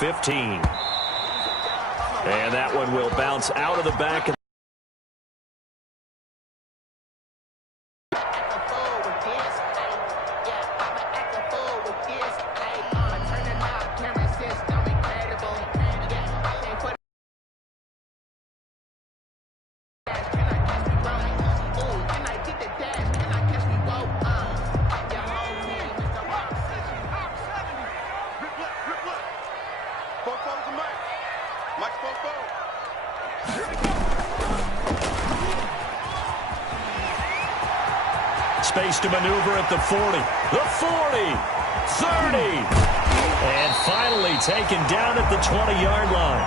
15. And that one will bounce out of the back of space to maneuver at the 40, the 40, 30, and finally taken down at the 20-yard line.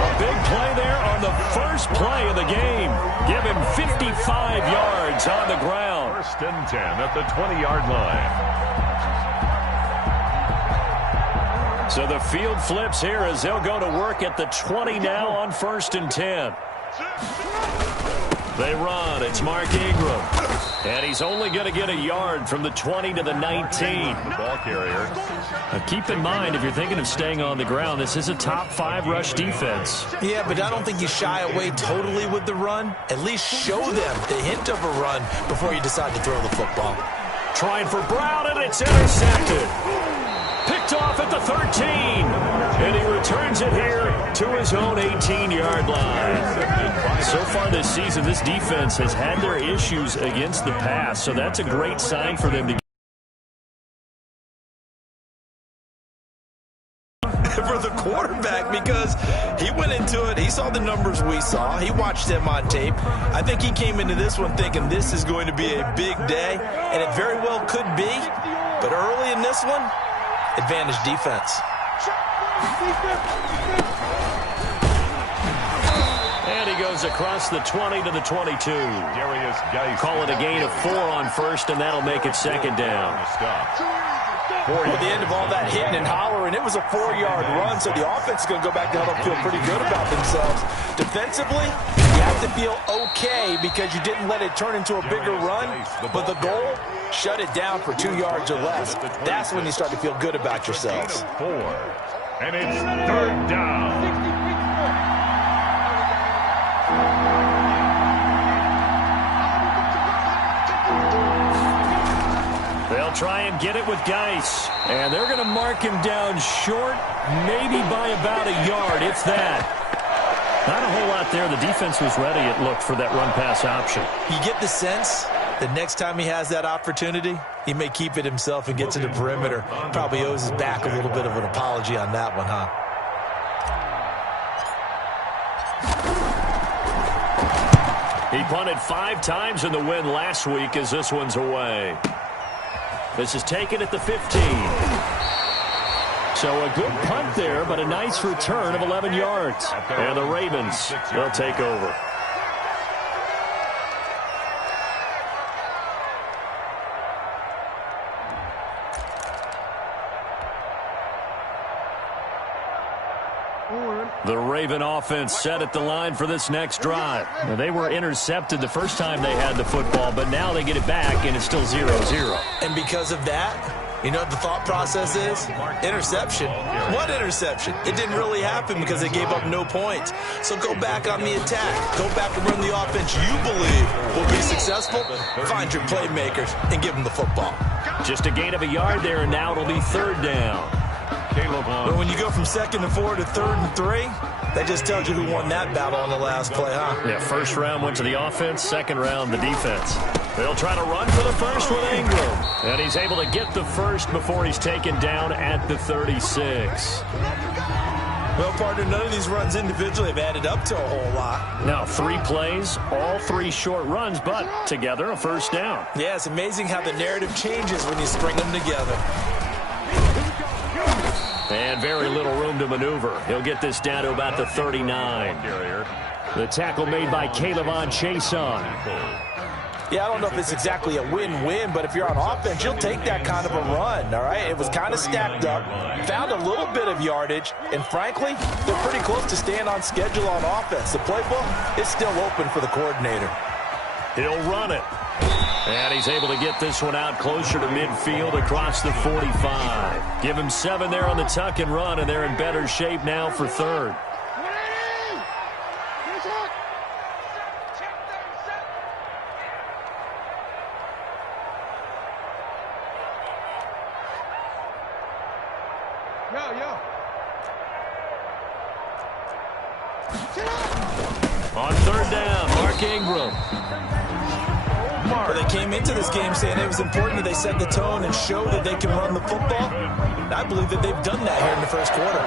A big play there on the first play of the game. Give him 55 yards on the ground. First and 10 at the 20-yard line. So the field flips here as they'll go to work at the 20 now on first and 10. They run. It's Mark Ingram. And he's only going to get a yard from the 20 to the 19. The ball carrier. Now keep in mind, if you're thinking of staying on the ground, this is a top 5 rush defense. Yeah, but I don't think you shy away totally with the run. At least show them the hint of a run before you decide to throw the football. Trying for Brown, and it's intercepted. Picked off at the 13. And he returns it here to his own 18-yard line. So far this season, this defense has had their issues against the pass, so that's a great sign for them to for the quarterback, because he went into it, he saw the numbers we saw, he watched them on tape. I think he came into this one thinking this is going to be a big day, and it very well could be, but early in this one, advantage defense. And he goes across the 20 to the 22. Call it a gain of 4 on first, and that'll make it second down. At the end of all that hitting and hollering, it was a 4-yard run, so the offense is going to go back to huddle, feel pretty good about themselves. Defensively, you have to feel okay because you didn't let it turn into a bigger run, but the goal, shut it down for 2 yards or less. That's when you start to feel good about yourselves. 4, and it's third down. They'll try and get it with Geis. And they're going to mark him down short, maybe by about a yard, if that. Not a whole lot there. The defense was ready, it looked, for that run-pass option. You get the sense that next time he has that opportunity, he may keep it himself and get to the perimeter. Probably owes his back a little bit of an apology on that one, huh? He punted 5 times in the win last week as this one's away. This is taken at the 15. So a good punt there, but a nice return of 11 yards. And the Ravens, they'll take over. The Raven offense set at the line for this next drive. Now, they were intercepted the first time they had the football, but now they get it back, and it's still 0-0. And because of that, you know what the thought process is? Interception. What interception? It didn't really happen because they gave up no points. So go back on the attack. Go back and run the offense you believe will be successful. Find your playmakers and give them the football. Just a gain of a yard there, and now it'll be third down. But when you go from 2nd and 4 to 3rd and 3, that just tells you who won that battle on the last play, huh? Yeah, first round went to the offense, second round the defense. They'll try to run for the first with Ingram. And he's able to get the first before he's taken down at the 36. Well, partner, none of these runs individually have added up to a whole lot. Now 3 plays, all 3 short runs, but together a first down. Yeah, it's amazing how the narrative changes when you string them together. And very little room to maneuver. He'll get this down to about the 39. The tackle made by Calebon Chason. Yeah, I don't know if it's exactly a win-win, but if you're on offense, you'll take that kind of a run, all right? It was kind of stacked up, found a little bit of yardage, and frankly, they're pretty close to staying on schedule on offense. The playbook is still open for the coordinator. He'll run it. And he's able to get this one out closer to midfield across the 45. Give him 7 there on the tuck and run, and they're in better shape now for third. On third down, Mark Ingram. Well, they came into this game saying it was important that they set the tone and show that they can run the football. And I believe that they've done that here in the first quarter.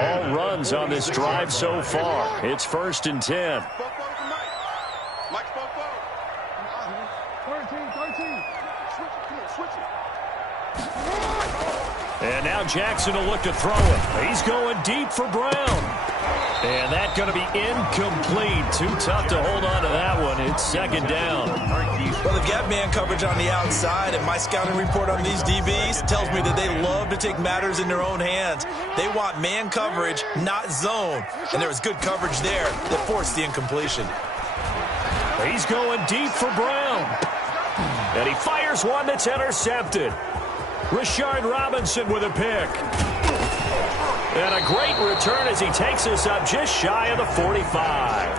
All runs on this drive so far. It's 1st and 10. And now Jackson will look to throw it. He's going deep for Brown. And that's going to be incomplete. Too tough to hold on to that one. It's 2nd down. Well, they've got man coverage on the outside, and my scouting report on these DBs tells me that they love to take matters in their own hands. They want man coverage, not zone. And there was good coverage there that forced the incompletion. He's going deep for Brown. And he fires one that's intercepted. Rashard Robinson with a pick. And a great return as he takes us up just shy of the 45.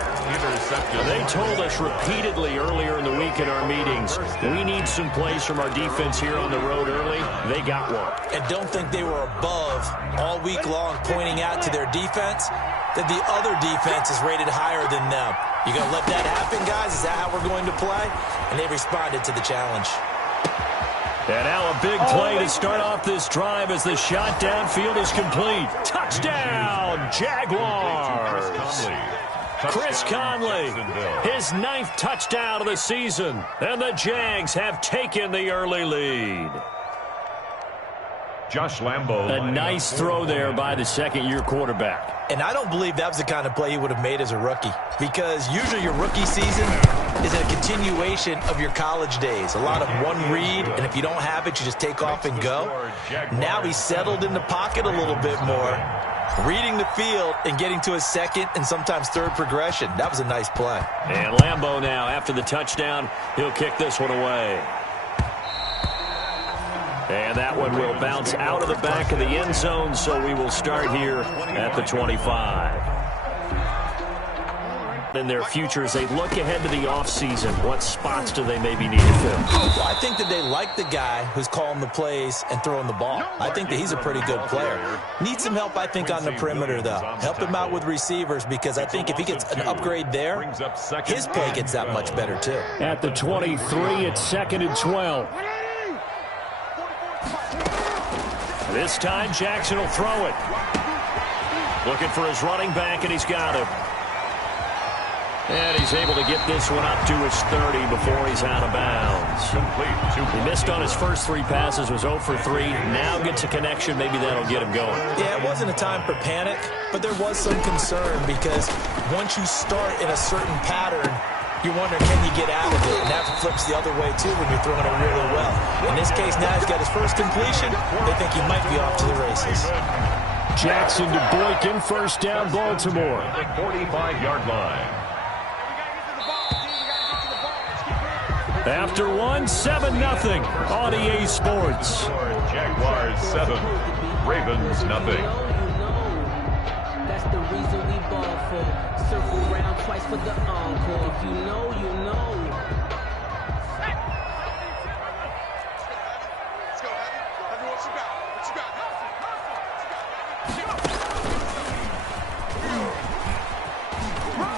They told us repeatedly earlier in the week in our meetings, we need some plays from our defense here on the road early. They got one. And don't think they were above all week long pointing out to their defense that the other defense is rated higher than them. You going to let that happen, guys? Is that how we're going to play? And they responded to the challenge. And now a big play to start off this drive as the shot downfield is complete. Touchdown, Jaguars! Chris Conley, his 9th touchdown of the season. And the Jags have taken the early lead. Josh Lambo. A nice throw there by the 2nd-year quarterback. And I don't believe that was the kind of play he would have made as a rookie, because usually your rookie season is a continuation of your college days. A lot of one read, and if you don't have it, you just take off and go. Now he's settled in the pocket a little bit more, reading the field and getting to his 2nd and sometimes 3rd progression. That was a nice play. And Lambo now, after the touchdown, he'll kick this one away. And that one will bounce out of the back of the end zone, so we will start here at the 25. In their future, as they look ahead to the offseason, what spots do they maybe need to fill? Well, I think that they like the guy who's calling the plays and throwing the ball. I think that he's a pretty good player. Needs some help, I think, on the perimeter, though. Help him out with receivers, because I think if he gets an upgrade there, his play gets that much better, too. At the 23, it's 2nd and 12. This time, Jackson will throw it. Looking for his running back, and he's got him. And he's able to get this one up to his 30 before he's out of bounds. He missed on his first 3 passes, was 0 for 3. Now gets a connection. Maybe that'll get him going. Yeah, it wasn't a time for panic, but there was some concern, because once you start in a certain pattern, you wonder, can you get out of it? And that flips the other way, too, when you're throwing it really well. In this case, now he's got his first completion. They think he might be off to the races. Jackson to Boykin, 1st down, Baltimore. 45-yard line. After 7-0 on EA Sports. Jaguars 7, Ravens nothing. That's the reason we ball for. Circle round twice for the encore. If you know, you know. Let's go, Heavy. What you got? What you got?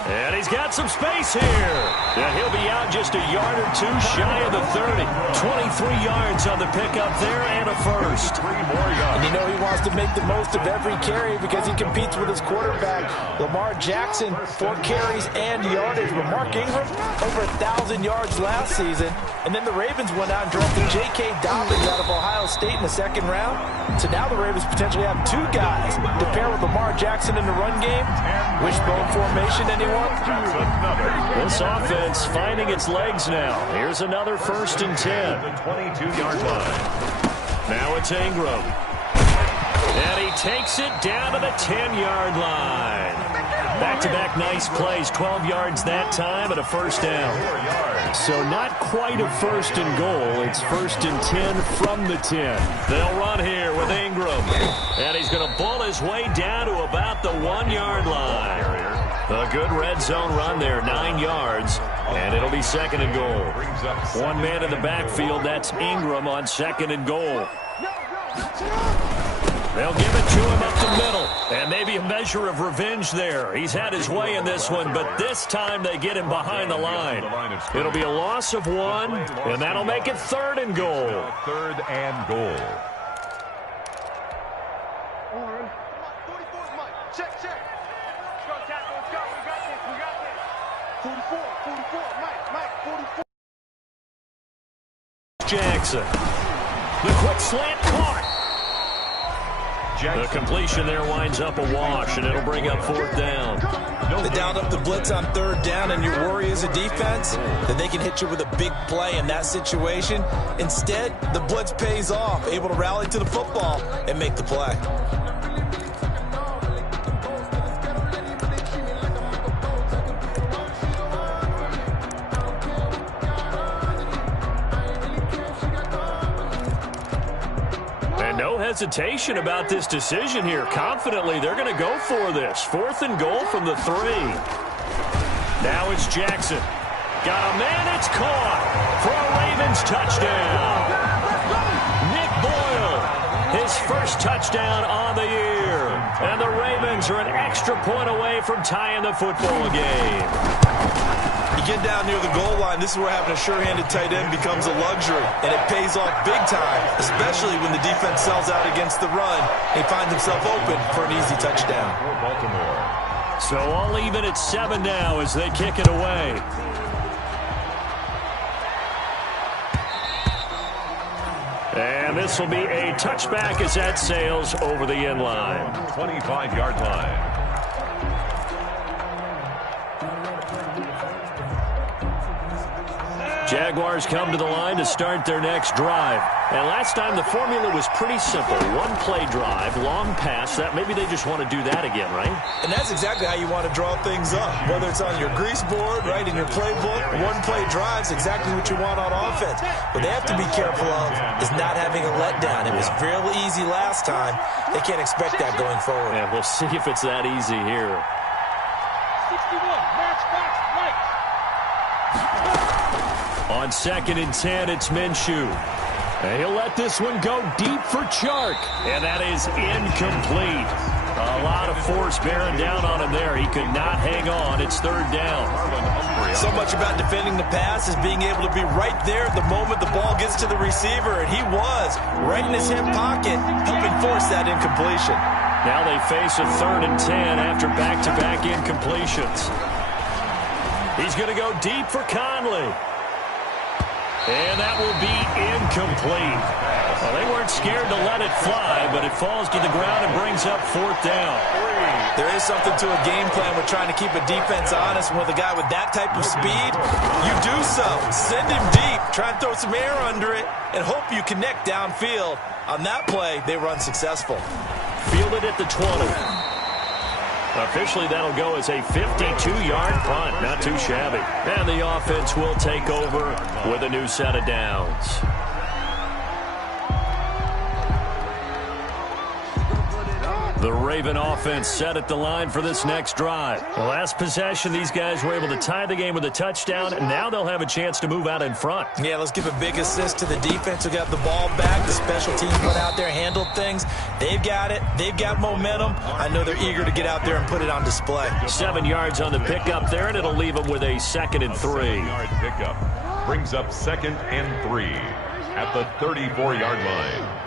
And he's got some space here. And he'll be out just a yard or 2 shy of the 30. 23 yards on the pickup there and a first. 3 more yards. And you know he wants to make the most of every carry because he competes with his quarterback, Lamar Jackson, 4 carries and yardage. But Mark Ingram, over 1,000 yards last season. And then the Ravens went out and drafted J.K. Dobbins out of Ohio State in the 2nd round. So now the Ravens potentially have 2 guys to pair with Lamar Jackson in the run game. Wishbone formation, anyone? This offense finding its legs now. Here's another 1st and 10. The 22-yard line. Now it's Ingram. And he takes it down to the 10-yard line. Back-to-back nice plays. 12 yards that time and a 1st down. 4 yards. So not quite a 1st and goal. It's 1st and 10 from the 10. They'll run here with Ingram. And he's going to bull his way down to about the 1-yard line. A good red zone run there, 9 yards. And it'll be 2nd and goal. One man in the backfield, that's Ingram on 2nd and goal. They'll give it to him up the middle. And maybe a measure of revenge there. He's had his way in this one, but this time they get him behind the line. It'll be a loss of 1, and that'll make it 3rd and goal. 3rd and goal. Check. Let's go, tackle. Let's go. We got this. 44, Mike, 44. Jackson. The quick slant caught. The completion there winds up a wash, and it'll bring up 4th down. They dialed up the blitz on 3rd down, and your worry as a defense that they can hit you with a big play in that situation. Instead, the blitz pays off, able to rally to the football and make the play. No hesitation about this decision here. Confidently, they're going to go for this. 4th and goal from the 3. Now it's Jackson. Got a man, it's caught for a Ravens touchdown. Nick Boyle, his first touchdown on the year. And the Ravens are an extra point away from tying the football game. You get down near the goal line, this is where having a sure-handed tight end becomes a luxury, and it pays off big time, especially when the defense sells out against the run. He finds himself open for an easy touchdown. For Baltimore. So all even at 7 now as they kick it away. And this will be a touchback as that sails over the end line. 25-yard line. Jaguars come to the line to start their next drive. And last time the formula was pretty simple. 1-play drive, long pass. That maybe they just want to do that again, right? And that's exactly how you want to draw things up. Whether it's on your grease board, right, in your playbook, 1-play drive's exactly what you want on offense. What they have to be careful of is not having a letdown. It was real easy last time. They can't expect that going forward. Yeah, we'll see if it's that easy here. 61, matchbox, right. On 2nd and 10, it's Minshew. And he'll let this one go deep for Chark. And that is incomplete. A lot of force bearing down on him there. He could not hang on. It's 3rd down. So much about defending the pass is being able to be right there at the moment the ball gets to the receiver. And he was right in his hip pocket, helping force that incompletion. Now they face a 3rd and 10 after back-to-back incompletions. He's going to go deep for Conley. And that will be incomplete. Well, they weren't scared to let it fly, but it falls to the ground and brings up 4th down. There is something to a game plan with trying to keep a defense honest. With a guy with that type of speed, you do so. Send him deep. Try and throw some air under it and hope you connect downfield. On that play, they were unsuccessful. Fielded at the 20. Officially, that'll go as a 52-yard punt. Not too shabby. And the offense will take over with a new set of downs. The Raven offense set at the line for this next drive. The last possession, these guys were able to tie the game with a touchdown, and now they'll have a chance to move out in front. Yeah, let's give a big assist to the defense who got the ball back. The special teams went out there, handled things. They've got it. They've got momentum. I know they're eager to get out there and put it on display. 7 yards on the pickup there, and it'll leave them with a 2nd and 3. 7-yard pickup brings up 2nd and 3 at the 34-yard line.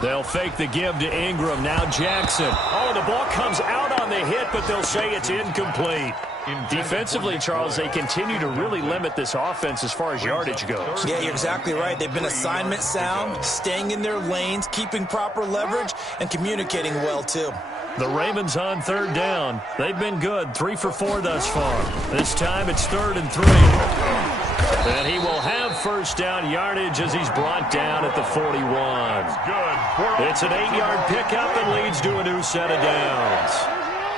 They'll fake the give to Ingram. Now Jackson. Oh, the ball comes out on the hit, but they'll say it's incomplete. Defensively, Charles, they continue to really limit this offense as far as yardage goes. Yeah, you're exactly right. They've been assignment sound, staying in their lanes, keeping proper leverage, and communicating well, too. The Ravens on third down. They've been good, 3 for 4 thus far. This time it's 3rd and 3. And he will have first down yardage as he's brought down at the 41. It's an 8-yard pickup and leads to a new set of downs.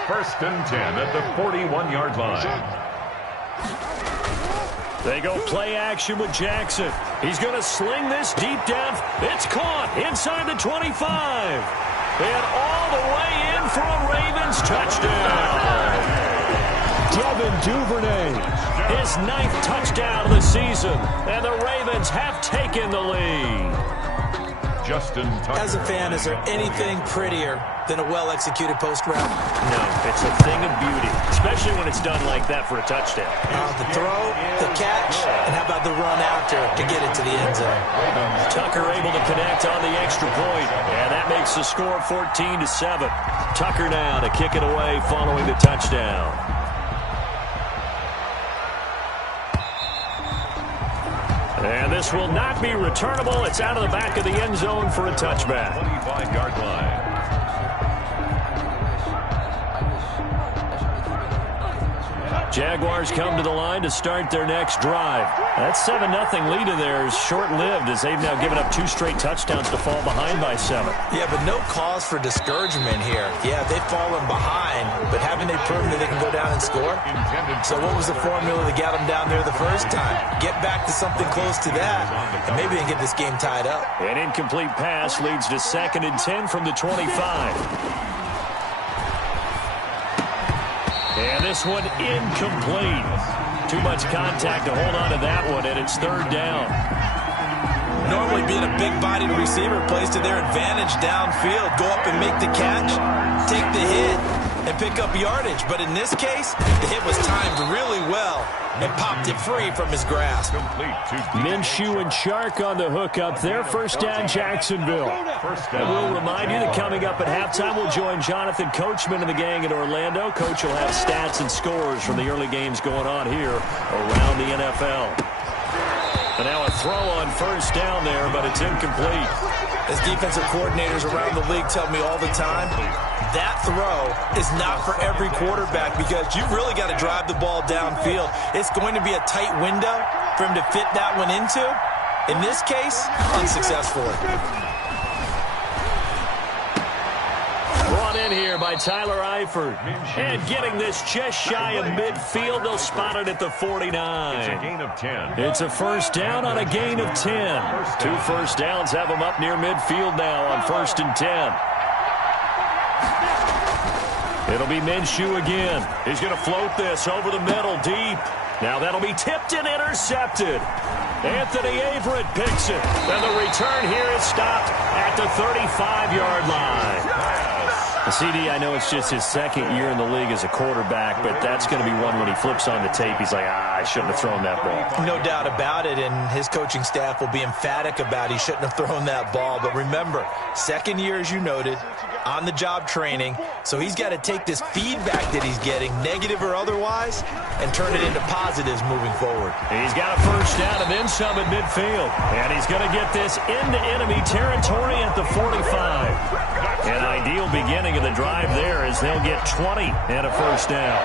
1st and 10 at the 41-yard line. They go play action with Jackson. He's going to sling this deep down. It's caught inside the 25. And all the way in for a Ravens touchdown. Devin Duvernay, his 9th touchdown of the season. And the Ravens have taken the lead. Justin Tucker. As a fan, is there anything prettier than a well-executed post route? No, it's a thing of beauty, especially when it's done like that for a touchdown. The throw, the catch, and how about the run after to get it to the end zone? Tucker able to connect on the extra point, and that makes the score 14-7. Tucker now to kick it away following the touchdown. And this will not be returnable. It's out of the back of the end zone for a touchback. 25-yard line. Jaguars come to the line to start their next drive. That 7-0 lead of theirs short-lived as they've now given up 2 straight touchdowns to fall behind by 7. Yeah, but no cause for discouragement here. Yeah, they've fallen behind, but haven't they proven that they can go down and score? So what was the formula that got them down there the first time? Get back to something close to that, and maybe they can get this game tied up. An incomplete pass leads to 2nd and 10 from the 25. And this one incomplete. Too much contact to hold on to that one, and it's 3rd down. Normally being a big-bodied receiver plays to their advantage downfield. Go up and make the catch, take the hit, and pick up yardage. But in this case, the hit was timed really well and popped it free from his grasp. Minshew and Shark on the hook up there. First down, Jacksonville. And we'll remind you that coming up at halftime, we'll join Jonathan Coachman and the gang in Orlando. Coach will have stats and scores from the early games going on here around the NFL. And now a throw on first down there, but it's incomplete. As defensive coordinators around the league tell me all the time, that throw is not for every quarterback because you've really got to drive the ball downfield. It's going to be a tight window for him to fit that one into. In this case, unsuccessfully. Brought in here by Tyler Eifert. And getting this just shy of midfield, they'll spot it at the 49. It's a gain of 10. It's a first down on a gain of 10. 2 first downs have them up near midfield now on 1st and 10. It'll be Minshew again. He's going to float this over the middle deep. Now that'll be tipped and intercepted. Anthony Averett picks it. And the return here is stopped at the 35-yard line. CD, I know it's just his 2nd year in the league as a quarterback, but that's going to be one when he flips on the tape. He's like, I shouldn't have thrown that ball. No doubt about it, and his coaching staff will be emphatic about he shouldn't have thrown that ball. But remember, 2nd year, as you noted, on-the-job training, so he's got to take this feedback that he's getting, negative or otherwise, and turn it into positives moving forward. He's got a first down and then some at midfield, and he's going to get this into enemy territory at the 45. An ideal beginning of the drive there as they'll get 20 and a first down.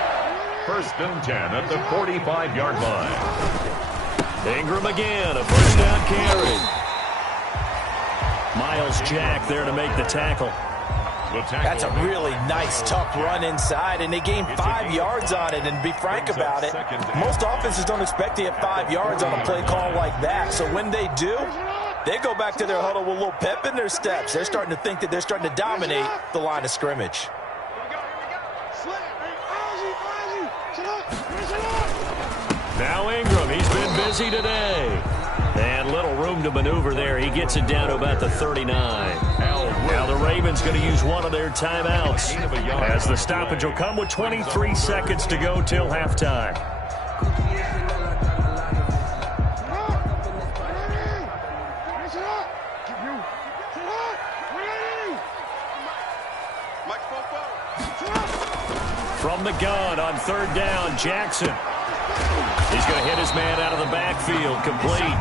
1st and 10 at the 45-yard line. Ingram again, a first down carry. Miles Jack there to make the tackle. That's a really nice, tough run inside, and they gained 5 yards on it. And be frank about it, most offenses don't expect to get 5 yards on a play call like that. So when they do, they go back to their huddle with a little pep in their steps. They're starting to think that they're starting to dominate the line of scrimmage. Now Ingram, he's been busy today. And little room to maneuver there. He gets it down to about the 39. Now the Ravens going to use one of their timeouts as the stoppage will come with 23 seconds to go till halftime. From the gun on 3rd down, Jackson. He's going to hit his man out of the backfield, complete.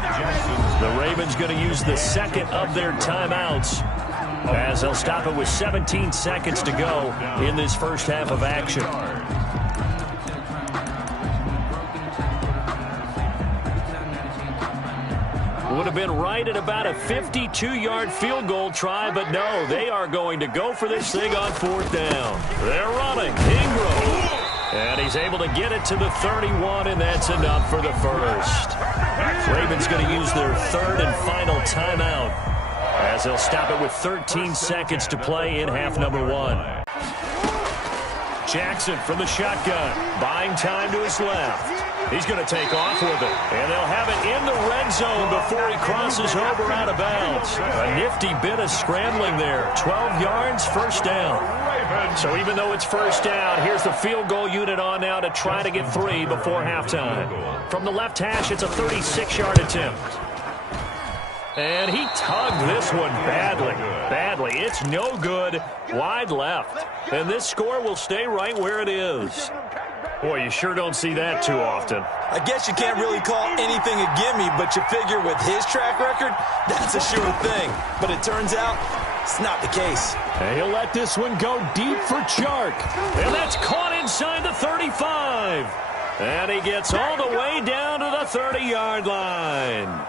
The Ravens going to use the 2nd of their timeouts as they'll stop it with 17 seconds to go in this first half of action. Would have been right at about a 52-yard field goal try, but no, they are going to go for this thing on 4th down. They're running. Ingram. And he's able to get it to the 31, and that's enough for the first. Ravens going to use their 3rd and final timeout as they'll stop it with 13 seconds to play in half number 1. Jackson from the shotgun, buying time to his left. He's going to take off with it, and they'll have it in the red zone before he crosses over out of bounds. A nifty bit of scrambling there. 12 yards, first down. So even though it's first down, here's the field goal unit on now to try to get 3 before halftime. From the left hash, it's a 36-yard attempt. And he tugged this one badly. It's no good. Wide left. And this score will stay right where it is. Boy, you sure don't see that too often. I guess you can't really call anything a gimme, but you figure with his track record, that's a sure thing. But it turns out it's not the case. And he'll let this one go deep for Chark. And that's caught inside the 35. And he gets all the way down to the 30-yard line.